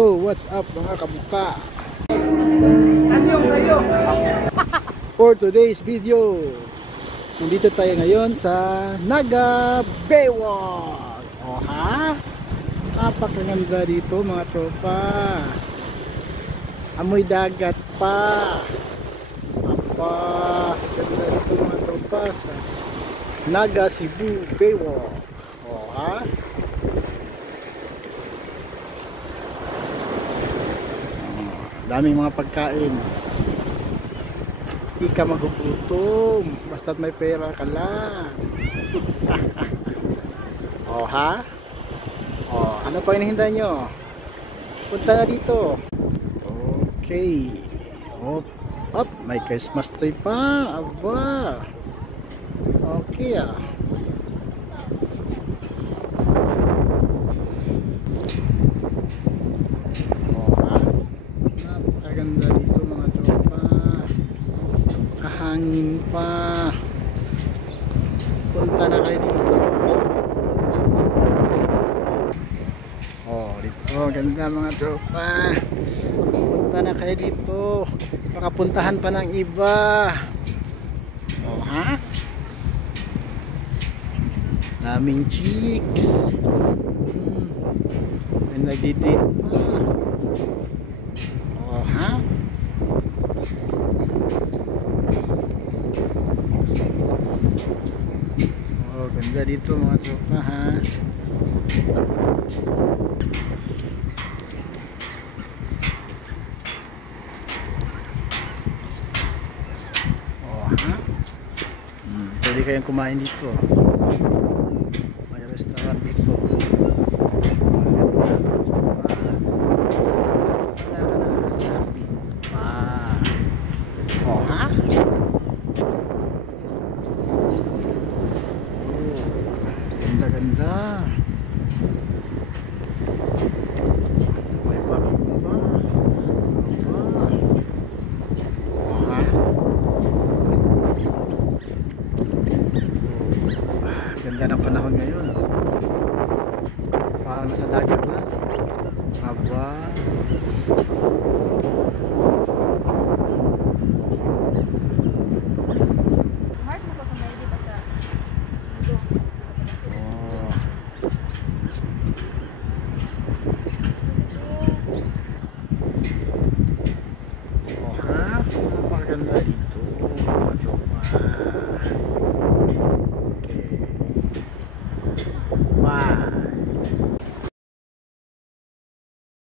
So, what's up mga kabuka? For today's video, nandito tayo ngayon sa Naga Baywalk. O ha? Napakaganda dito mga tropa. Amoy dagat pa. Ganda dito mga tropa sa Naga Cebu Baywalk. O ha? Daming mga pagkain. Hindi ka magugutom basta't may pera ka lang. O ha? O, ano pa hinihintay nyo? Punta na dito. Okay. Up, may Christmas tree pa. Aba. Okay ah. Ganda dito mga tropa, kahangin pa. Punta na kayo dito. Dito ganda mga tropa, punta na kayo dito. Makapuntahan pa ng iba. Ha? Daming chicks. May nagdidate pa. Ha? Ganda dito mga tropa ha. Ha? Pwede kayong kumain dito. May restaurant dito. Ganda. May parang ba? Ganda ng panahon ngayon. Parang nasa dagat lang. Aba.